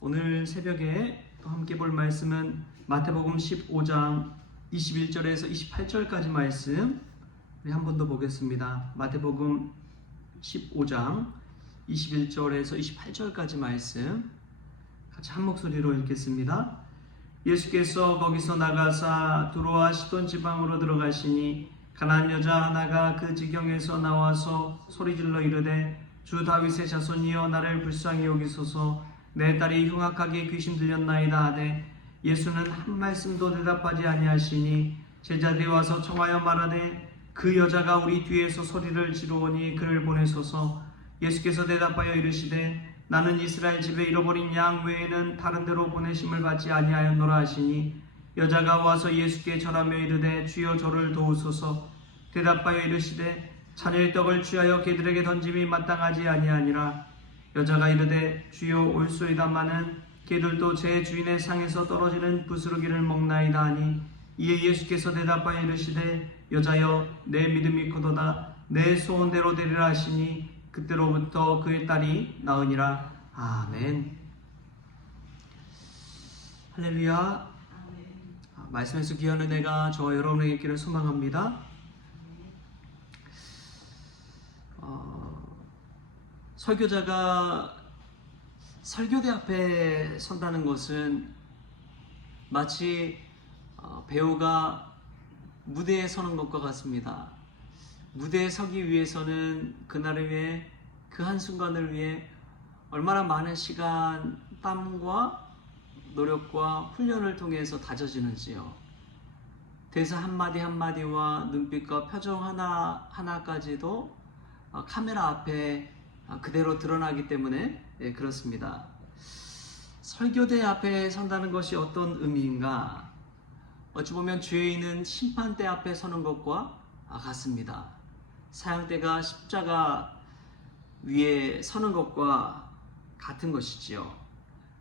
오늘 새벽에 또 함께 볼 말씀은 마태복음 15장 21절에서 28절까지 말씀 우리 한 번 더 보겠습니다. 마태복음 15장 21절에서 28절까지 말씀 같이 한 목소리로 읽겠습니다. 예수께서 거기서 나가사 두로와 시돈 지방으로 들어가시니 가나안 여자 하나가 그 지경에서 나와서 소리질러 이르되 주 다윗의 자손이여 나를 불쌍히 여기소서 내 딸이 흉악하게 귀신 들렸나이다 하되 예수는 한 말씀도 대답하지 아니하시니 제자들이 와서 청하여 말하되 그 여자가 우리 뒤에서 소리를 지르오니 그를 보내소서. 예수께서 대답하여 이르시되 나는 이스라엘 집에 잃어버린 양 외에는 다른 데로 보내심을 받지 아니하였노라 하시니 여자가 와서 예수께 절하며 이르되 주여 저를 도우소서. 대답하여 이르시되 자녀의 떡을 취하여 개들에게 던짐이 마땅하지 아니하니라. 여자가 이르되 주여 올소이다마는 개들도 제 주인의 상에서 떨어지는 부스러기를 먹나이다 하니 이에 예수께서 대답하여 이르시되 여자여 내 믿음이 크도다 내 소원대로 되리라 하시니 그때로부터 그의 딸이 나으니라. 아멘. 할렐루야. 말씀에서 귀한 은혜가 저와 여러분에게 있기를 소망합니다. 설교자가 설교대 앞에 선다는 것은 마치 배우가 무대에 서는 것과 같습니다. 무대에 서기 위해서는 그날을 위해 그 한순간을 위해 얼마나 많은 시간, 땀과 노력과 훈련을 통해서 다져지는지요. 대사 한마디 한마디와 눈빛과 표정 하나하나까지도 카메라 앞에 그대로 드러나기 때문에 그렇습니다. 설교대 앞에 선다는 것이 어떤 의미인가? 어찌 보면 죄인은 심판대 앞에 서는 것과 같습니다. 사형대가 십자가 위에 서는 것과 같은 것이지요.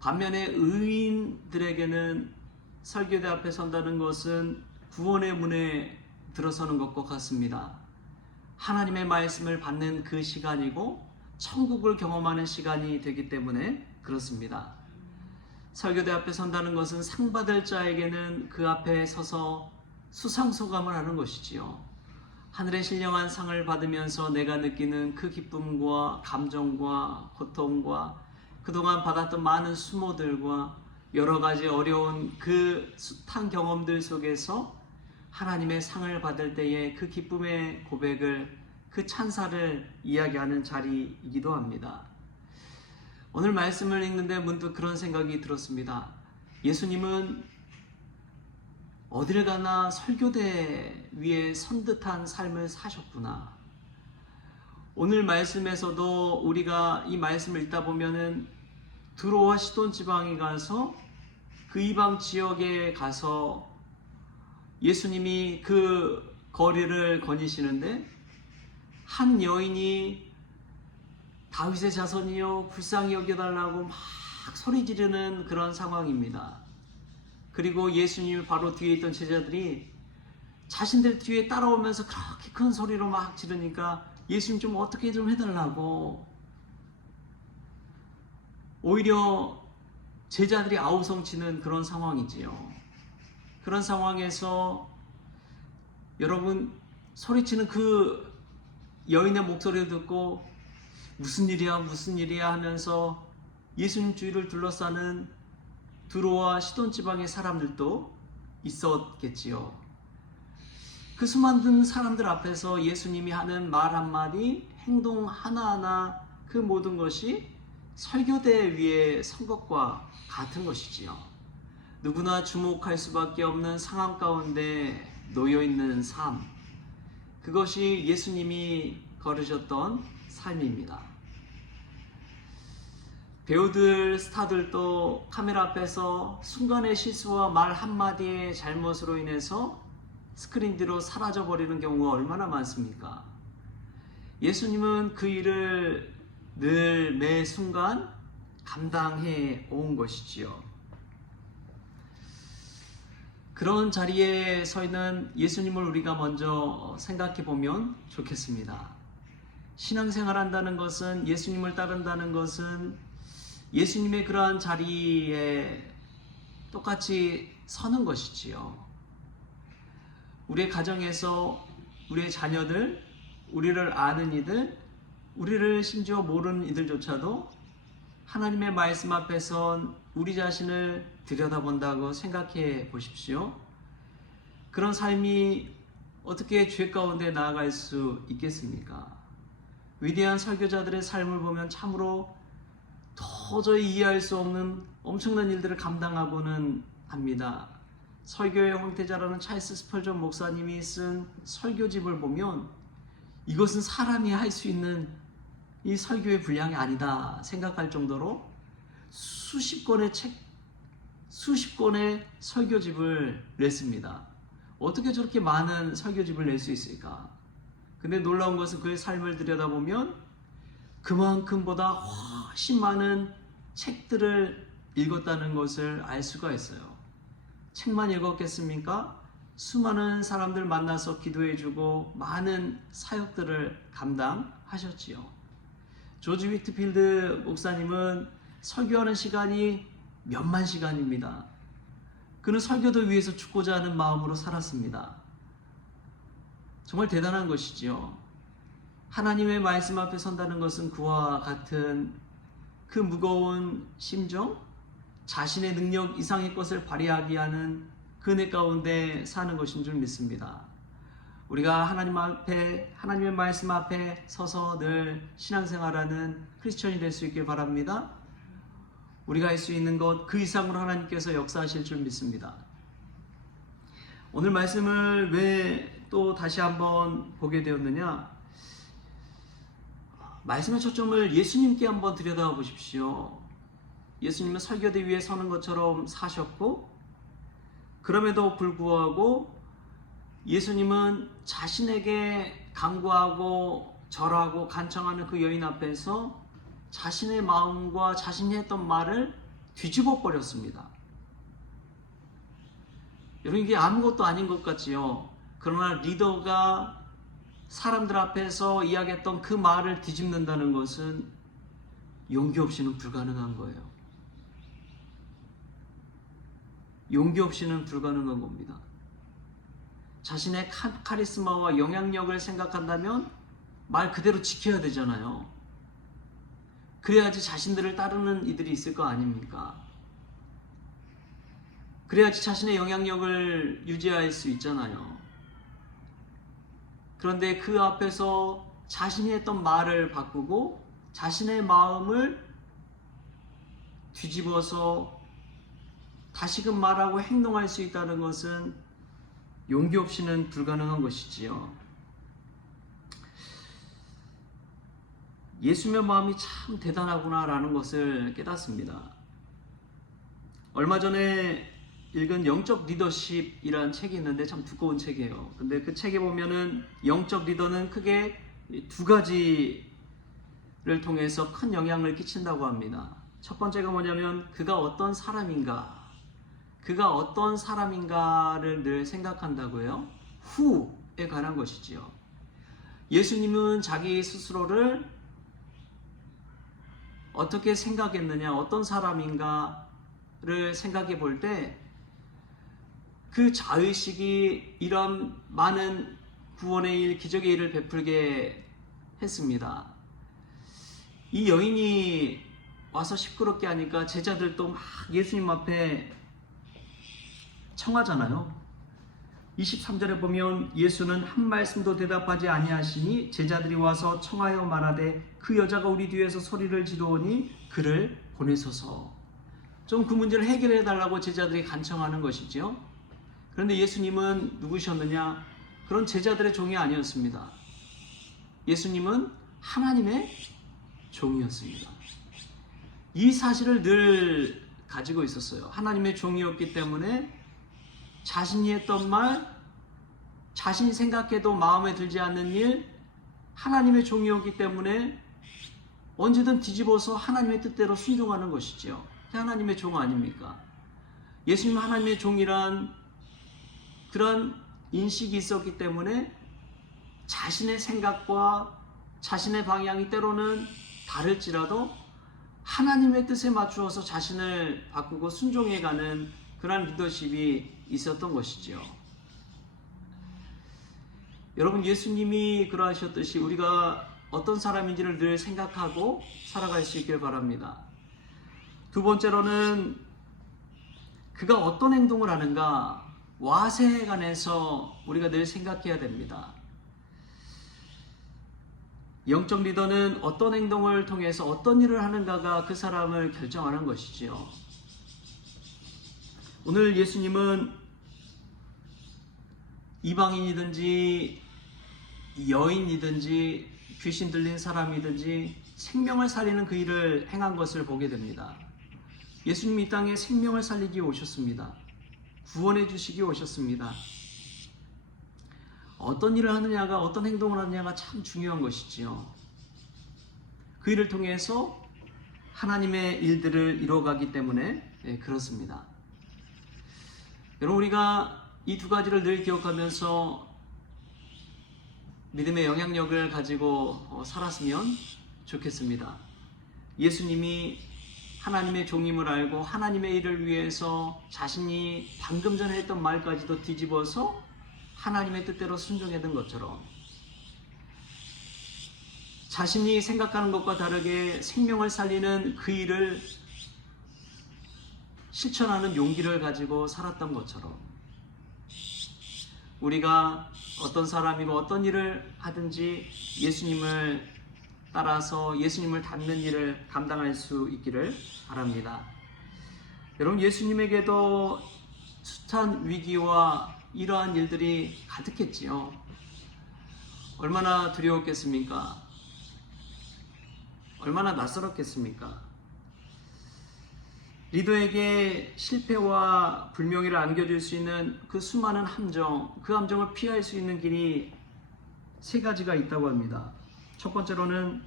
반면에 의인들에게는 설교대 앞에 선다는 것은 구원의 문에 들어서는 것과 같습니다. 하나님의 말씀을 받는 그 시간이고 천국을 경험하는 시간이 되기 때문에 그렇습니다. 설교대 앞에 선다는 것은 상 받을 자에게는 그 앞에 서서 수상소감을 하는 것이지요. 하늘의 신령한 상을 받으면서 내가 느끼는 그 기쁨과 감정과 고통과 그동안 받았던 많은 수모들과 여러 가지 어려운 그 숱한 경험들 속에서 하나님의 상을 받을 때의 그 기쁨의 고백을, 그 찬사를 이야기하는 자리이기도 합니다. 오늘 말씀을 읽는데 문득 그런 생각이 들었습니다. 예수님은 어딜 가나 설교대 위에 선 듯한 삶을 사셨구나. 오늘 말씀에서도 우리가 이 말씀을 읽다 보면은 두로와 시돈 지방에 가서 그 이방 지역에 가서 예수님이 그 거리를 거니시는데 한 여인이 다윗의 자손이여 불쌍히 여겨달라고 막 소리 지르는 그런 상황입니다. 그리고 예수님 바로 뒤에 있던 제자들이 자신들 뒤에 따라오면서 그렇게 큰 소리로 막 지르니까 예수님 좀 어떻게 좀 해달라고, 오히려 제자들이 아우성치는 그런 상황이지요. 그런 상황에서 여러분 소리치는 그 여인의 목소리를 듣고 무슨 일이야 무슨 일이야 하면서 예수님 주위를 둘러싸는 두로와 시돈 지방의 사람들도 있었겠지요. 그 수많은 사람들 앞에서 예수님이 하는 말 한마디, 행동 하나하나 그 모든 것이 설교대 위에 선 것과 같은 것이지요. 누구나 주목할 수밖에 없는 상황 가운데 놓여있는 삶, 그것이 예수님이 걸으셨던 삶입니다. 배우들, 스타들도 카메라 앞에서 순간의 실수와 말 한마디의 잘못으로 인해서 스크린 뒤로 사라져버리는 경우가 얼마나 많습니까? 예수님은 그 일을 늘 매 순간 감당해 온 것이지요. 그런 자리에 서 있는 예수님을 우리가 먼저 생각해 보면 좋겠습니다. 신앙생활 한다는 것은, 예수님을 따른다는 것은 예수님의 그러한 자리에 똑같이 서는 것이지요. 우리의 가정에서 우리의 자녀들, 우리를 아는 이들, 우리를 심지어 모르는 이들조차도 하나님의 말씀 앞에선 우리 자신을 들여다본다고 생각해 보십시오. 그런 삶이 어떻게 죄 가운데 나아갈 수 있겠습니까? 위대한 설교자들의 삶을 보면 참으로 도저히 이해할 수 없는 엄청난 일들을 감당하고는 합니다. 설교의 황태자라는 찰스 스펄전 목사님이 쓴 설교집을 보면 이것은 사람이 할 수 있는 이 설교의 분량이 아니다 생각할 정도로 수십 권의 설교집을 냈습니다. 어떻게 저렇게 많은 설교집을 낼 수 있을까? 근데 놀라운 것은 그의 삶을 들여다보면 그만큼보다 훨씬 많은 책들을 읽었다는 것을 알 수가 있어요. 책만 읽었겠습니까? 수많은 사람들 만나서 기도해주고 많은 사역들을 감당하셨지요. 조지 위트필드 목사님은 설교하는 시간이 몇만 시간입니다. 그는 설교를 위해서 죽고자 하는 마음으로 살았습니다. 정말 대단한 것이지요. 하나님의 말씀 앞에 선다는 것은 그와 같은 그 무거운 심정, 자신의 능력 이상의 것을 발휘하게 하는 그 은혜 가운데 사는 것인 줄 믿습니다. 우리가 하나님 앞에, 하나님의 말씀 앞에 서서 늘 신앙생활하는 크리스천이 될 수 있길 바랍니다. 우리가 할 수 있는 것 그 이상으로 하나님께서 역사하실 줄 믿습니다. 오늘 말씀을 왜 또 다시 한번 보게 되었느냐? 말씀의 초점을 예수님께 한번 들여다봐 보십시오. 예수님은 설교대 위에 서는 것처럼 사셨고, 그럼에도 불구하고 예수님은 자신에게 간구하고 절하고 간청하는 그 여인 앞에서 자신의 마음과 자신이 했던 말을 뒤집어 버렸습니다. 여러분, 이게 아무것도 아닌 것 같지요. 그러나 리더가 사람들 앞에서 이야기했던 그 말을 뒤집는다는 것은 용기 없이는 불가능한 거예요. 용기 없이는 불가능한 겁니다. 자신의 카리스마와 영향력을 생각한다면 말 그대로 지켜야 되잖아요. 그래야지 자신들을 따르는 이들이 있을 거 아닙니까? 그래야지 자신의 영향력을 유지할 수 있잖아요. 그런데 그 앞에서 자신이 했던 말을 바꾸고 자신의 마음을 뒤집어서 다시금 말하고 행동할 수 있다는 것은 용기 없이는 불가능한 것이지요. 예수님의 마음이 참 대단하구나라는 것을 깨닫습니다. 얼마 전에 읽은 영적 리더십이라는 책이 있는데 참 두꺼운 책이에요. 근데 그 책에 보면은 영적 리더는 크게 두 가지를 통해서 큰 영향을 끼친다고 합니다. 첫 번째가 뭐냐면 그가 어떤 사람인가를 늘 생각한다고요. 후에 관한 것이지요. 예수님은 자기 스스로를 어떻게 생각했느냐, 어떤 사람인가를 생각해 볼 때 그 자의식이 이런 많은 구원의 일, 기적의 일을 베풀게 했습니다. 이 여인이 와서 시끄럽게 하니까 제자들도 막 예수님 앞에 청하잖아요. 23절에 보면 예수는 한 말씀도 대답하지 아니하시니 제자들이 와서 청하여 말하되 그 여자가 우리 뒤에서 소리를 지르오니 그를 보내소서. 좀 그 문제를 해결해 달라고 제자들이 간청하는 것이죠. 그런데 예수님은 누구셨느냐? 그런 제자들의 종이 아니었습니다. 예수님은 하나님의 종이었습니다. 이 사실을 늘 가지고 있었어요. 하나님의 종이었기 때문에 자신이 했던 말, 자신이 생각해도 마음에 들지 않는 일, 하나님의 종이었기 때문에 언제든 뒤집어서 하나님의 뜻대로 순종하는 것이지요. 하나님의 종 아닙니까? 예수님은 하나님의 종이란 그런 인식이 있었기 때문에 자신의 생각과 자신의 방향이 때로는 다를지라도 하나님의 뜻에 맞추어서 자신을 바꾸고 순종해가는 그러한 리더십이 있었던 것이지요. 여러분, 예수님이 그러하셨듯이 우리가 어떤 사람인지를 늘 생각하고 살아갈 수 있길 바랍니다. 두 번째로는 그가 어떤 행동을 하는가, 와세에 관해서 우리가 늘 생각해야 됩니다. 영적 리더는 어떤 행동을 통해서 어떤 일을 하는가가 그 사람을 결정하는 것이지요. 오늘 예수님은 이방인이든지 여인이든지 귀신 들린 사람이든지 생명을 살리는 그 일을 행한 것을 보게 됩니다. 예수님이 이 땅에 생명을 살리기 위해 오셨습니다. 구원해 주시기 위해 오셨습니다. 어떤 일을 하느냐가, 어떤 행동을 하느냐가 참 중요한 것이지요. 그 일을 통해서 하나님의 일들을 이루어가기 때문에 그렇습니다. 여러분, 우리가 이 두 가지를 늘 기억하면서 믿음의 영향력을 가지고 살았으면 좋겠습니다. 예수님이 하나님의 종임을 알고 하나님의 일을 위해서 자신이 방금 전에 했던 말까지도 뒤집어서 하나님의 뜻대로 순종했던 것처럼 자신이 생각하는 것과 다르게 생명을 살리는 그 일을 실천하는 용기를 가지고 살았던 것처럼 우리가 어떤 사람이고 어떤 일을 하든지 예수님을 따라서 예수님을 닮는 일을 감당할 수 있기를 바랍니다. 여러분, 예수님에게도 숱한 위기와 이러한 일들이 가득했지요. 얼마나 두려웠겠습니까? 얼마나 낯설었겠습니까? 리더에게 실패와 불명예를 안겨줄 수 있는 그 수많은 함정, 그 함정을 피할 수 있는 길이 세 가지가 있다고 합니다. 첫 번째로는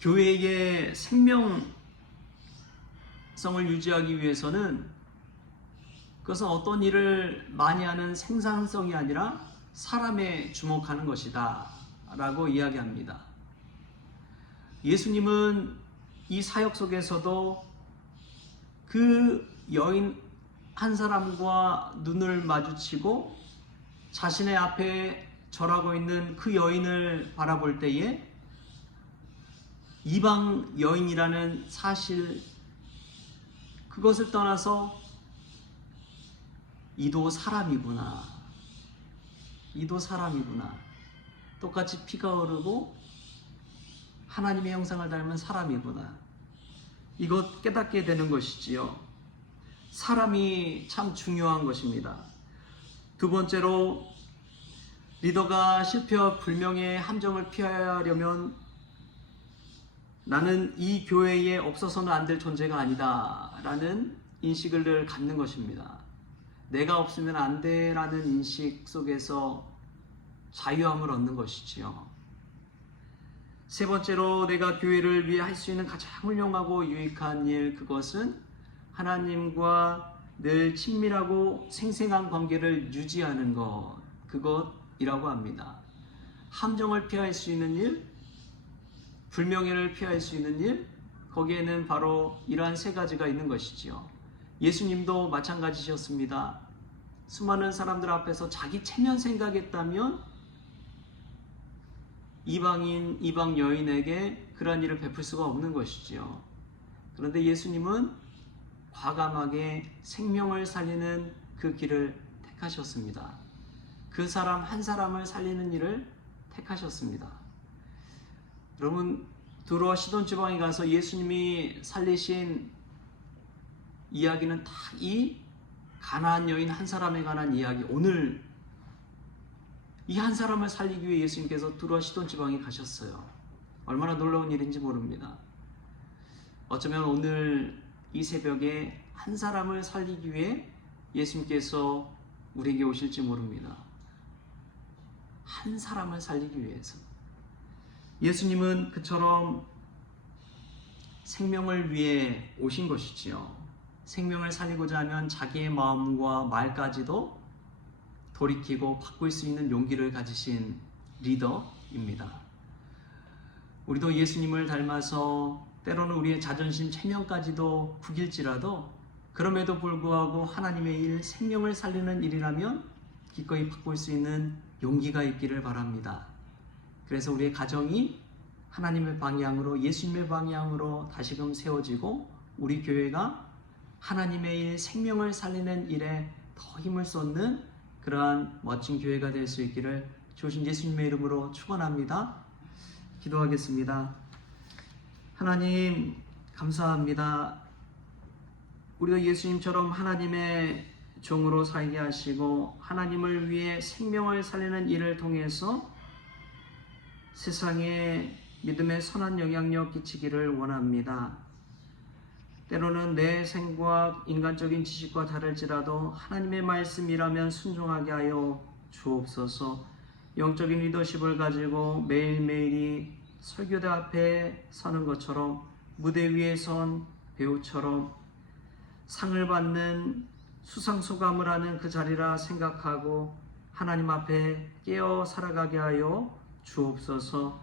교회의 생명성을 유지하기 위해서는 그것은 어떤 일을 많이 하는 생산성이 아니라 사람에 주목하는 것이다 라고 이야기합니다. 예수님은 이 사역 속에서도 그 여인 한 사람과 눈을 마주치고 자신의 앞에 절하고 있는 그 여인을 바라볼 때에 이방 여인이라는 사실, 그것을 떠나서 이도 사람이구나, 이도 사람이구나, 똑같이 피가 흐르고 하나님의 형상을 닮은 사람이구나, 이것 깨닫게 되는 것이지요. 사람이 참 중요한 것입니다. 두 번째로, 리더가 실패와 불명예의 함정을 피하려면 나는 이 교회에 없어서는 안 될 존재가 아니다 라는 인식을 늘 갖는 것입니다. 내가 없으면 안 돼 라는 인식 속에서 자유함을 얻는 것이지요. 세 번째로, 내가 교회를 위해 할 수 있는 가장 훌륭하고 유익한 일, 그것은 하나님과 늘 친밀하고 생생한 관계를 유지하는 것, 그것이라고 합니다. 함정을 피할 수 있는 일, 불명예를 피할 수 있는 일, 거기에는 바로 이러한 세 가지가 있는 것이지요. 예수님도 마찬가지셨습니다. 수많은 사람들 앞에서 자기 체면 생각했다면 이방인, 이방 여인에게 그러한 일을 베풀 수가 없는 것이지요. 그런데 예수님은 과감하게 생명을 살리는 그 길을 택하셨습니다. 그 사람 한 사람을 살리는 일을 택하셨습니다. 여러분, 두로와 시돈 지방에 가서 예수님이 살리신 이야기는 다 이 가나안 여인 한 사람에 관한 이야기, 오늘 이 한 사람을 살리기 위해 예수님께서 두로와 시돈 지방에 가셨어요. 얼마나 놀라운 일인지 모릅니다. 어쩌면 오늘 이 새벽에 한 사람을 살리기 위해 예수님께서 우리에게 오실지 모릅니다. 한 사람을 살리기 위해서. 예수님은 그처럼 생명을 위해 오신 것이지요. 생명을 살리고자 하면 자기의 마음과 말까지도 돌이키고 바꿀 수 있는 용기를 가지신 리더입니다. 우리도 예수님을 닮아서 때로는 우리의 자존심 체면까지도 구길지라도 그럼에도 불구하고 하나님의 일, 생명을 살리는 일이라면 기꺼이 바꿀 수 있는 용기가 있기를 바랍니다. 그래서 우리의 가정이 하나님의 방향으로, 예수님의 방향으로 다시금 세워지고 우리 교회가 하나님의 일, 생명을 살리는 일에 더 힘을 쏟는 그러한 멋진 교회가 될 수 있기를 주신 예수님의 이름으로 축원합니다. 기도하겠습니다. 하나님 감사합니다. 우리도 예수님처럼 하나님의 종으로 살게 하시고 하나님을 위해 생명을 살리는 일을 통해서 세상에 믿음의 선한 영향력 끼치기를 원합니다. 때로는 내 생각, 인간적인 지식과 다를지라도 하나님의 말씀이라면 순종하게 하여 주옵소서. 영적인 리더십을 가지고 매일매일이 설교대 앞에 서는 것처럼 무대 위에 선 배우처럼 상을 받는 수상소감을 하는 그 자리라 생각하고 하나님 앞에 깨어 살아가게 하여 주옵소서.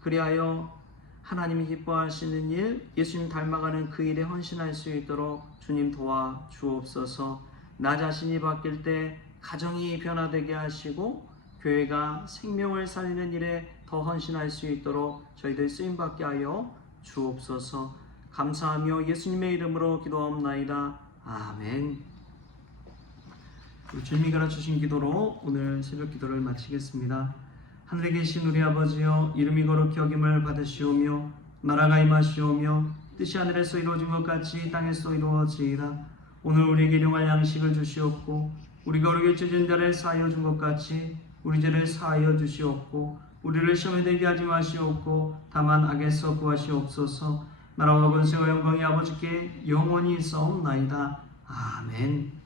그리하여 하나님이 기뻐하시는 일, 예수님 닮아가는 그 일에 헌신할 수 있도록 주님 도와 주옵소서. 나 자신이 바뀔 때 가정이 변화되게 하시고 교회가 생명을 살리는 일에 더 헌신할 수 있도록 저희들 쓰임받게 하여 주옵소서. 감사하며 예수님의 이름으로 기도하옵나이다. 아멘. 주님이 가르쳐주신 기도로 오늘 새벽 기도를 마치겠습니다. 하늘에 계신 우리 아버지여, 이름이 거룩히 여김을 받으시오며 나라가 임하시오며 뜻이 하늘에서 이루어진 것 같이 땅에서 이루어지이다. 오늘 우리에게 일용할 양식을 주시옵고 우리가 우리에게 찢은 자를 사하여 준 것 같이 우리 죄를 사하여 주시옵고 우리를 시험에 들게 하지 마시옵고 다만 악에서 구하시옵소서. 나라와 권세와 영광이 아버지께 영원히 있사옵나이다. 아멘.